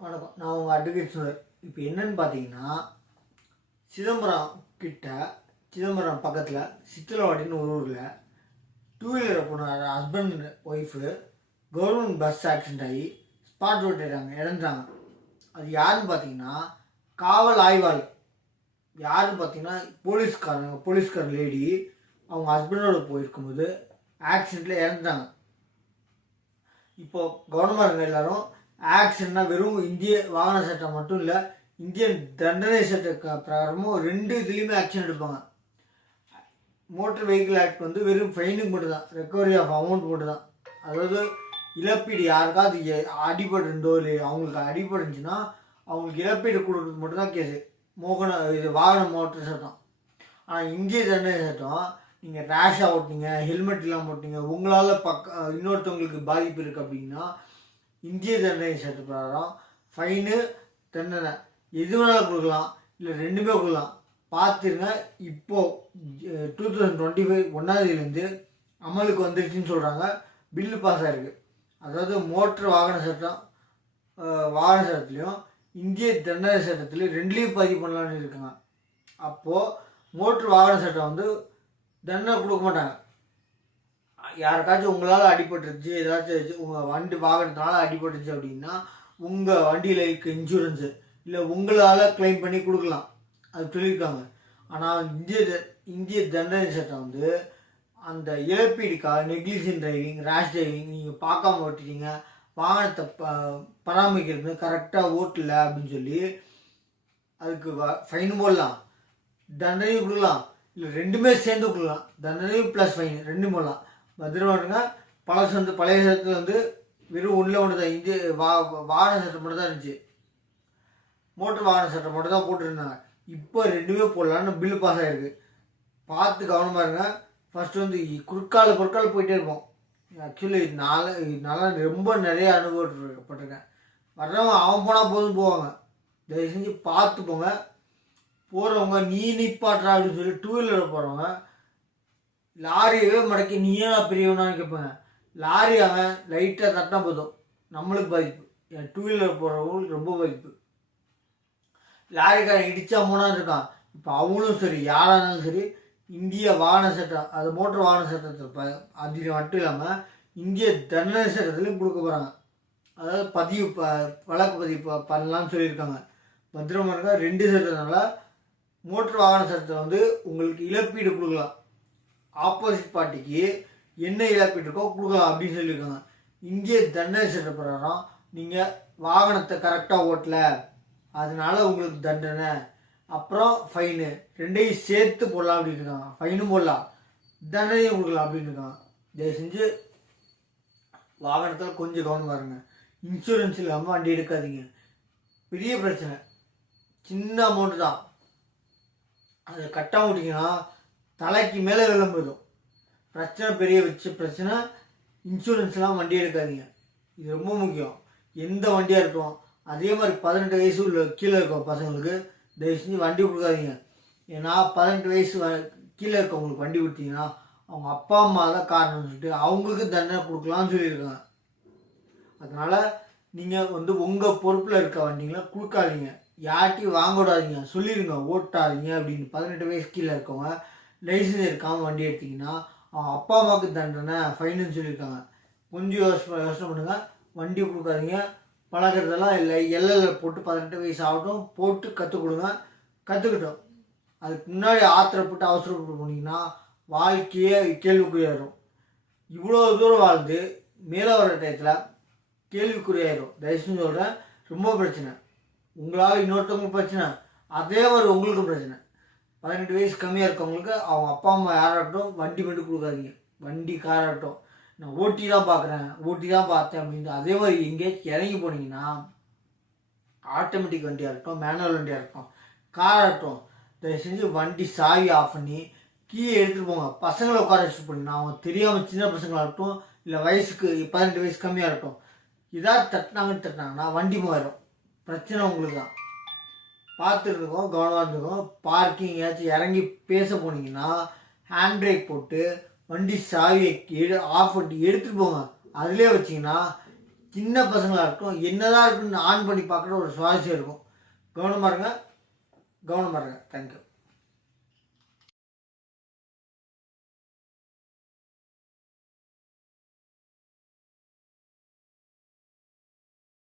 வணக்கம். நான் உங்கள் அட்வொகேட் சுந்தர். இப்போ என்னன்னு பார்த்தீங்கன்னா, சிதம்பரம் கிட்ட சிதம்பரம் பக்கத்தில் சித்தலவாடின்னு ஒரு ஊரில் டூ வீலர் போன husband wife government bus accident ஆகி ஸ்பாட் அவுட் இறந்துட்டாங்க. அது யாருன்னு பார்த்தீங்கன்னா, காவல் ஆய்வாளர். யாருன்னு பார்த்தீங்கன்னா, போலீஸ்கார லேடி அவங்க ஹஸ்பண்டோடு போயிருக்கும்போது ஆக்சிடெண்ட்டில் இறந்துட்டாங்க. இப்போது கவர்மெண்ட் எல்லோரும் ஆக்சிடென்ட்னா வெறும் இந்திய வாகன சட்டம் மட்டும் இல்லை, இந்தியன் தண்டனை சட்ட பிரகாரமும் 2 இதுலேயுமே ஆக்ஷன் எடுப்பாங்க. மோட்டர் வெஹிக்கிள் ஆக்ட் வந்து வெறும் ஃபைனுக்கு மட்டும் தான், ரெக்கவரி ஆஃப் அமௌண்ட் மட்டும் தான். அதாவது இழப்பீடு யாருக்காவது அடிபட்டுருந்தோ இல்லை அவங்களுக்கு அடிபட்டுருந்துச்சுன்னா அவங்களுக்கு இழப்பீடு கொடுக்குறது மட்டும்தான் கேஸு. இது வாகன மோட்டர் சட்டம். ஆனால் இந்திய தண்டனை சட்டம் நீங்கள் ரேஷாக ஓட்டினீங்க, ஹெல்மெட் இல்லாமல் ஓட்டினீங்க, உங்களால் இன்னொருத்தவங்களுக்கு பாதிப்பு இருக்குது அப்படின்னா இந்திய தண்டனை சட்ட பிரகாரம் ஃபைனு, தண்டனை எது வேணாலும் கொடுக்கலாம், இல்லை 2மே கொடுக்கலாம். பார்த்துருங்க. இப்போது 2025 1ஆம் அமலுக்கு வந்துருச்சுன்னு சொல்கிறாங்க. பில்லு பாஸ் ஆகிருக்கு. அதாவது மோட்டர் வாகன சட்டத்துலேயும் இந்திய தண்டனை சட்டத்துலேயும் 2லேயும் பதிவு பண்ணலான்னு இருக்காங்க. அப்போது மோட்டர் வாகன சட்டம் வந்து தண்டனை கொடுக்க மாட்டாங்க. யாருக்காச்சும் உங்களால் அடிபட்டுருச்சு, ஏதாச்சும் உங்கள் வண்டி வாகனத்தினால அடிபட்டுருச்சு அப்படின்னா உங்கள் வண்டியில் இருக்க இன்சூரன்ஸு இல்லை உங்களால் கிளைம் பண்ணி கொடுக்கலாம், அது சொல்லியிருக்காங்க. ஆனால் இந்திய தண்டனை சட்டம் வந்து அந்த இழப்பீடுக்காக நெக்லிஜென்ட் டிரைவிங், ரேஷ் டிரைவிங், நீங்கள் பார்க்காம ஓட்டிட்டீங்க, வாகனத்தை பராமரிக்கிறது கரெக்டாக ஓட்டலை அப்படின்னு சொல்லி அதுக்கு ஃபைனும் போடலாம், தண்டனையும் கொடுக்கலாம், இல்லை 2மே சேர்ந்து கொடுக்கலாம். தண்டனையும் ப்ளஸ் ஃபைன் 2ம் போடலாம். பத்திரமாட்டுங்க. பழைய சட்டத்தில் வந்து வெறும் ஒன்று தான் இந்திய வாகன சட்டம் மட்டும் தான் இருந்துச்சு, மோட்டர் வாகன சட்டம் மட்டும் தான் போட்டுருந்தாங்க. இப்போ 2மே போடலான்னு பில்லு பாஸ் ஆகிருக்கு. பார்த்து கவனமாக இருங்க. ஃபஸ்ட்டு வந்து பொருட்கால போயிட்டே இருப்போம். ஆக்சுவலி நல்லா ரொம்ப நிறைய அனுபவப்பட்டிருக்கேன். வர்றவங்க அவன் போனால் போதும் போவாங்க. தயவு செஞ்சு பார்த்து போங்க. போகிறவங்க நீ நிப்பாட்றா அப்படின்னு சொல்லி 2 வீலரில் போகிறவங்க லாரியவே மடக்கி நீயே நான் பெரியவனான்னு கேட்பாங்க. லாரி அவன் லைட்டாக தட்டினா போதும் நம்மளுக்கு பாதிப்பு. 2 வீலர் போகிறவங்களுக்கு ரொம்ப பாதிப்பு. லாரிக்காரன் இடித்தா போனான்னு இருக்கான். இப்போ அவங்களும் சரி, யாராக இருந்தாலும் சரி, இந்திய வாகன சட்டம், அது மோட்டர் வாகன சட்டத்தை அது மட்டும் இல்லாமல் இந்திய தண்டனை சட்டத்துலையும் கொடுக்க போகிறாங்க. அதாவது வழக்கு பதிவு பண்ணலான்னு சொல்லியிருக்காங்க. பத்திரமா இருக்கா. 2 சட்டத்தினால மோட்டர் வாகன சட்டத்தை வந்து உங்களுக்கு இழப்பீடு கொடுக்கலாம். ஆப்போசிட் பார்ட்டிக்கு என்ன இழப்பீடு இருக்கோ கொடுக்கலாம் அப்படின்னு சொல்லியிருக்காங்க. இந்திய தண்டனை சட்ட பிரகாரம் நீங்கள் வாகனத்தை கரெக்டாக ஓட்டலை, அதனால உங்களுக்கு தண்டனை, அப்புறம் ஃபைனு 2யும் சேர்த்து போடலாம் அப்படின்னு இருக்காங்க. ஃபைனும் போடலாம், தண்டனையும் கொடுக்கலாம் அப்படின்னு இருக்காங்க. தயவு செஞ்சு வாகனத்தில் கொஞ்சம் கவனம் பாருங்க. இன்சூரன்ஸ் இல்லாமல் வண்டி எடுக்காதீங்க. பெரிய பிரச்சனை, சின்ன அமௌண்ட்டு தான், அதை கட்டாம விட்டிங்கன்னா தலைக்கு மேலே வெள்ளம் போயிடும். பெரிய பிரச்சனை. இன்சூரன்ஸ்லாம் வண்டி எடுக்காதீங்க. இது ரொம்ப முக்கியம். எந்த வண்டியாக இருக்கும். அதே மாதிரி 18 வயசு உள்ள கீழே இருக்கும் பசங்களுக்கு தயவு செஞ்சு வண்டி கொடுக்காதீங்க. ஏன்னா 18 வயசு கீழே இருக்கவங்களுக்கு வண்டி கொடுத்தீங்கன்னா அவங்க அப்பா அம்மா தான் காரணம்னு சொல்லிட்டு அவங்களுக்கு தண்டனை கொடுக்கலான்னு சொல்லியிருக்காங்க. அதனால் நீங்கள் வந்து உங்கள் பொறுப்பில் இருக்க வண்டிங்களை கொடுக்காதீங்க. யார்ட்டையும் வாங்க விடாதீங்க. சொல்லிடுங்க ஓட்டாதீங்க அப்படின்னு. 18 வயசு கீழே இருக்கவங்க லைசன்ஸ் எடுக்காமல் வண்டி எடுத்திங்கன்னா அவங்க அப்பா அம்மாவுக்கு தண்டனை, ஃபைனுன்னு சொல்லியிருக்காங்க. கொஞ்சம் யோசனை பண்ணுங்கள். வண்டி கொடுக்காதீங்க. பழகிறதெல்லாம் இல்லை, எல்எல்எல் போட்டு 18 வயசு ஆகட்டும் போட்டு கற்றுக் கொடுங்க. கற்றுக்கிட்டோம். அதுக்கு முன்னாடி ஆத்திரப்பட்டு அவசரப்பட்டு போனீங்கன்னா வாழ்க்கையே கேள்விக்குறியாயிடும். இவ்வளோ தூரம் வாழ்ந்து மேலே வர டயத்தில் கேள்விக்குறியாயிடும். தயவுசெய்து சொல்கிறேன், ரொம்ப பிரச்சனை. உங்களால் இன்னொருத்தவங்களுக்கு பிரச்சனை, அதே மாதிரி உங்களுக்கும் பிரச்சனை. 18 வயசு கம்மியாக இருக்கவங்களுக்கு அவங்க அப்பா அம்மா யாராகட்டும் வண்டி மட்டும் கொடுக்காதீங்க. வண்டி காராகட்டும், நான் ஓட்டி தான் பார்த்தேன் அப்படின்னு அதே மாதிரி எங்கேயாச்சும் இறங்கி போனீங்கன்னா ஆட்டோமேட்டிக் வண்டியாக இருக்கட்டும், மேனுவல் வண்டியாக இருக்கட்டும், காராகட்டும், தயவு செஞ்சு வண்டி சாவி ஆஃப் பண்ணி கீழே எடுத்துகிட்டு போங்க. பசங்களை உட்கார வச்சுட்டு போனீங்கன்னா அவங்க தெரியாமல் சின்ன பசங்களாகட்டும் இல்லை வயசுக்கு 18 வயசு கம்மியாக இருக்கட்டும் ஏதாவது தட்டினாங்கன்னா வண்டி போயிடும். பிரச்சனை உங்களுக்கு தான். பார்த்துருக்கோம், கவனமாக இருந்துக்கும். பார்க்கிங் ஏதாச்சும் இறங்கி பேச போனீங்கன்னா ஹேண்ட் பிரேக் போட்டு வண்டி சாவியை ஆஃப் பண்ணி எடுத்துகிட்டு போங்க. அதிலே வச்சிங்கன்னா சின்ன பசங்களாக இருக்கட்டும் என்னதான் இருக்குன்னு ஆன் பண்ணி பார்க்குற ஒரு சுவாரஸ்யம் இருக்கும். கவனமாக இருங்க. தேங்க்யூ.